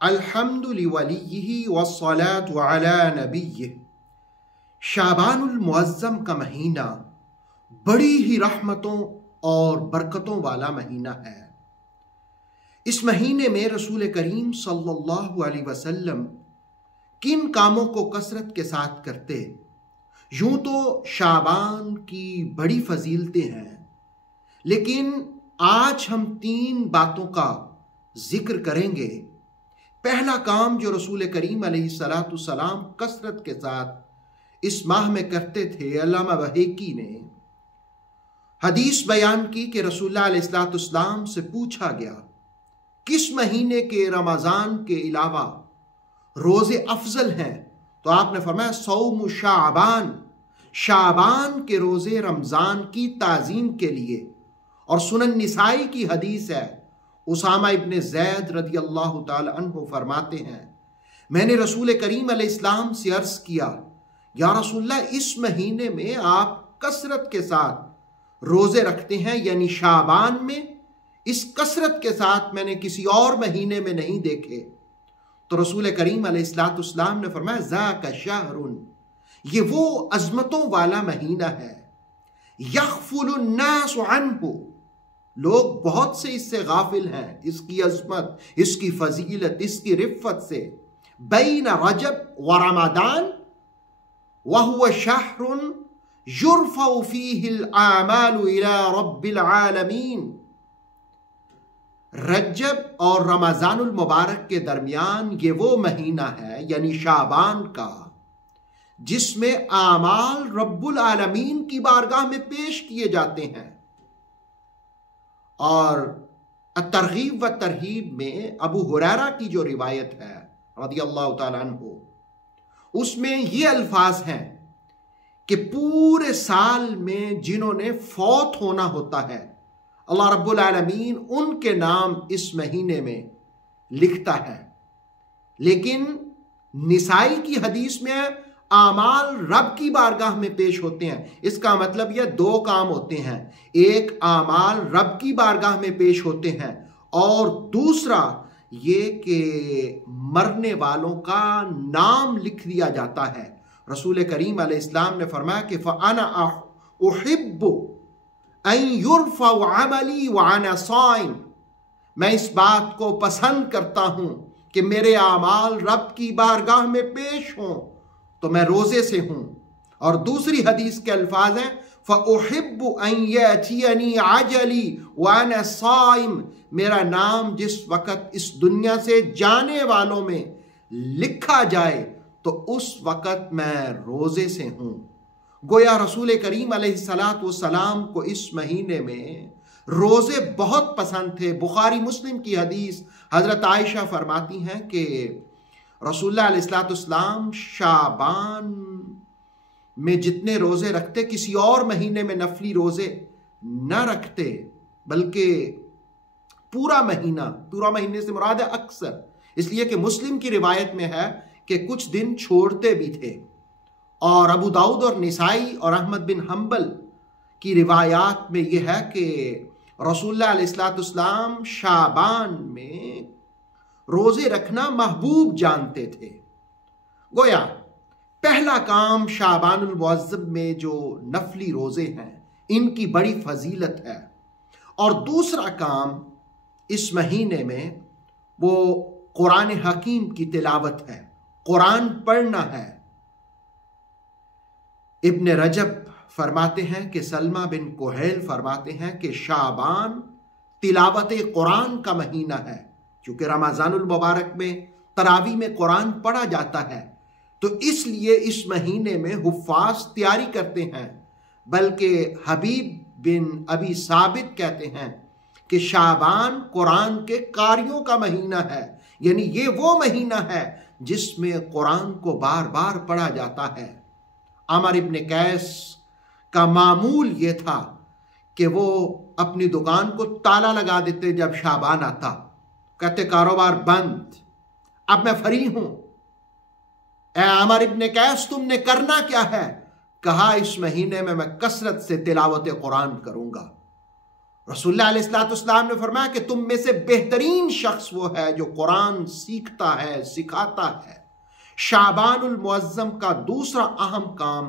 अल्हम्दुलिल्लाहि वस्सलातु अला नबिय्यिह। शाबानुल मुअज़्ज़म का महीना बड़ी ही रहमतों और बरकतों वाला महीना है। इस महीने में रसूल करीम सल्लल्लाहु अलैहि वसल्लम किन कामों को कसरत के साथ करते। यूं तो शाबान की बड़ी फजीलतें हैं, लेकिन आज हम 3 बातों का जिक्र करेंगे। पहला काम जो रसूल करीम अलैहिस्सलाम कसरत के साथ इस माह में करते थे, अल्लामा बहैकी ने हदीस बयान की कि रसूलुल्लाह अलैहिस्सलाम से पूछा गया किस महीने के रमज़ान के अलावा रोज़े अफजल हैं, तो आपने फरमाया सौम शाबान, शाबान के रोज़े रमज़ान की ताज़ीम के लिए। और सुनन निसाई की हदीस है, उसामा इब्न ज़ैद रज़ी अल्लाह ताला अन्हु फरमाते हैं, मैंने रसूल करीम अलैहिस्सलाम से अर्ज़ किया, या रसूलल्लाह इस महीने में आप कसरत के साथ रोज़े रखते हैं, यानी शाबान में, इस कसरत के साथ मैंने किसी और महीने में नहीं देखे। तो रसूल करीम अलैहिस्सलाम ने फरमाया ज़ाका शहरुन, ये वो अज़मतों वाला महीना है, यग़फ़ुलुन नासु अन्हु, लोग बहुत से इससे गाफिल हैं, इसकी अज़मत, इसकी फजीलत, इसकी रिफ़त से। बैन रजब व रमज़ान व हुवा शहरुन युरफ़उ फ़ीहिल आमालु इला रब्बिल आलमीन। रजब और रमज़ानुल मुबारक के दरमियान ये वो महीना है, यानी शाबान का, जिसमें आमाल रब्बुल आलमीन की बारगाह में पेश किए जाते हैं। और तरगीब व तरहीब में अबू हुरैरा की जो रिवायत है रज़ियल्लाहु ताला अन्हु, उसमें ये अल्फाज हैं कि पूरे साल में जिन्होंने फौत होना होता है, अल्लाह रब्बुल आलमीन उनके नाम इस महीने में लिखता है। लेकिन निसाई की हदीस में आमाल रब की बारगाह में पेश होते हैं। इसका मतलब यह 2 काम होते हैं, एक आमाल रब की बारगाह में पेश होते हैं, और दूसरा ये कि मरने वालों का नाम लिख दिया जाता है। रसूल करीम अलैहिस्सलाम ने फरमाया कि फ़अना उहिब्बु अन युरफ़अ अमली व अना साइम, मैं इस बात को पसंद करता हूं कि मेरे आमाल रब की बारगाह में पेश हों, तो मैं रोजे से हूं। और दूसरी हदीस के अल्फाज हैं फ़उहिब्बु अन यअतियनी अजली व अना साइम, मेरा नाम जिस वक़्त इस दुनिया से जाने वालों में लिखा जाए तो उस वक़्त मैं रोजे से हूं। गोया रसूल करीम अलैहिस्सलाम को इस महीने में रोजे बहुत पसंद थे। बुखारी मुस्लिम की हदीस, हजरत आयशा फरमाती हैं कि रसूलुल्लाह अलैहिस्सलाम शाबान में जितने रोजे रखते, किसी और महीने में नफली रोजे न रखते, बल्कि पूरा महीने से मुराद है अक्सर, इसलिए कि मुस्लिम की रिवायत में है कि कुछ दिन छोड़ते भी थे। और अबू दाऊद और निसाई और अहमद बिन हम्बल की रिवायात में यह है कि रसूलुल्लाह अलैहिस्सलाम शाबान में रोजे रखना महबूब जानते थे। गोया पहला काम शाबानुल मुअज़्ज़म में जो नफली रोजे हैं, इनकी बड़ी फजीलत है। और दूसरा काम इस महीने में वो कुरान हकीम की तिलावत है, कुरान पढ़ना है। इब्न रजब फरमाते हैं कि सलमा बिन कुहैल फरमाते हैं कि शाबान तिलावत कुरान का महीना है, क्योंकि रमज़ानुल मुबारक में तरावी में कुरान पढ़ा जाता है, तो इसलिए इस महीने में हुफ़्फ़ाज़ तैयारी करते हैं। बल्कि हबीब बिन अबी साबित कहते हैं कि शाबान कुरान के कारियों का महीना है, यानी ये वो महीना है जिसमें कुरान को बार बार पढ़ा जाता है। अमर इब्न कैस का मामूल ये था कि वो अपनी दुकान को ताला लगा देते जब शाबान आता, कहते कारोबार बंद, अब मैं फ्री हूं। ए अमर इब्न कैस, तुमने करना क्या है? कहा इस महीने में मैं कसरत से तिलावत कुरान करूंगा। रसूलुल्लाह अलैहिस्सलाम ने फरमाया कि तुम में से बेहतरीन शख्स वो है जो कुरान सीखता है, सिखाता है। शाबानुल मुअज्जम का दूसरा अहम काम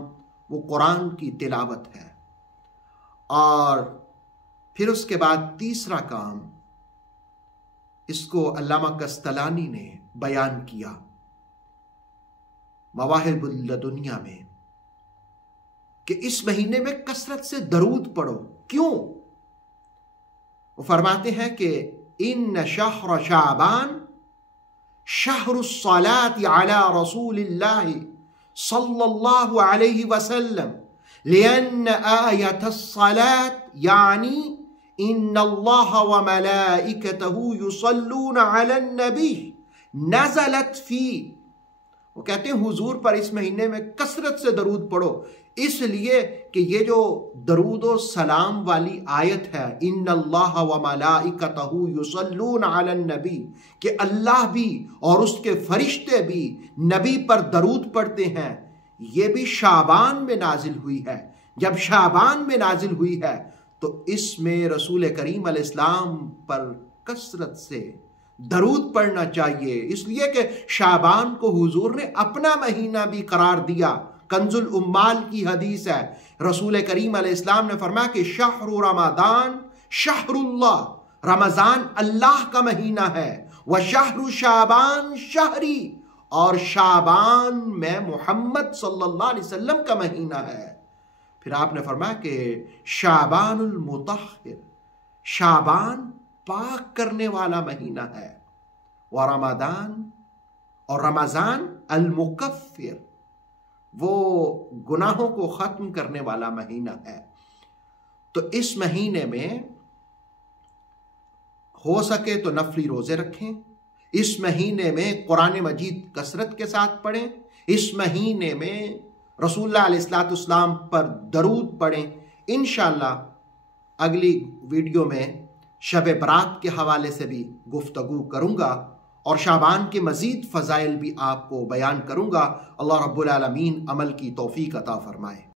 वो कुरान की तिलावत है। और फिर उसके बाद तीसरा काम इसको अल्लामा कस्तलानी ने बयान किया मवाहिबुल लदुनिया में कि इस महीने में कसरत से दरूद पढ़ो। क्यों? वो फरमाते हैं कि इन शहर शाबान शहरुस्सलाति अला रसूलिल्लाहि सल्लल्लाहु अलैहि वसल्लम लिअन्न आयतस्सलात यानी इन्नल्लाह व मलाइकतहु युसल्लून अलन नबी नज़लत फी। वो कहते हैं हुजूर पर इस महीने में कसरत से दरूद पढ़ो, इसलिए कि ये जो दरूद व सलाम वाली आयत है, इन्नल्लाह व मलाइकतहु युसल्लून अलन नबी, कि अल्लाह भी और उसके फरिश्ते भी नबी पर दरूद पढ़ते हैं, ये भी शाबान में नाजिल हुई है। जब शाबान में नाजिल हुई है तो इसमें रसूल करीम अलैहिस्सलाम पर कसरत से दरूद पढ़ना चाहिए, इसलिए कि शाबान को हुजूर ने अपना महीना भी करार दिया। कंजुल उम्माल की हदीस है, रसूल करीम अलैहिस्सलाम ने फरमाया कि शहरु रमदान शहरुल्लाह, रमजान अल्लाह का महीना है, व शहरु शाबान शहरी, और शाबान में मोहम्मद सल्लल्लाहु अलैहि वसल्लम का महीना है। फिर आपने फरमाया कि शाबानुल मुतahhir, शाबान पाक करने वाला महीना है, व रमदान, और रमजान अल मुकफ्फिर, वो गुनाहों को खत्म करने वाला महीना है। तो इस महीने में हो सके तो नफली रोजे रखें, इस महीने में कुरान मजीद कसरत के साथ पढ़ें, इस महीने में रसूलुल्लाह अलैहिस्सलाम पर दरूद पढ़ें। इंशाअल्लाह अगली वीडियो में शब बरात के हवाले से भी गुफ्तगू करूँगा और शाबान के मज़ीद फ़ज़ाइल भी आपको बयान करूँगा। अल्लाह रब्बुल आलमीन अमल की तौफ़ीक अता फ़रमाए।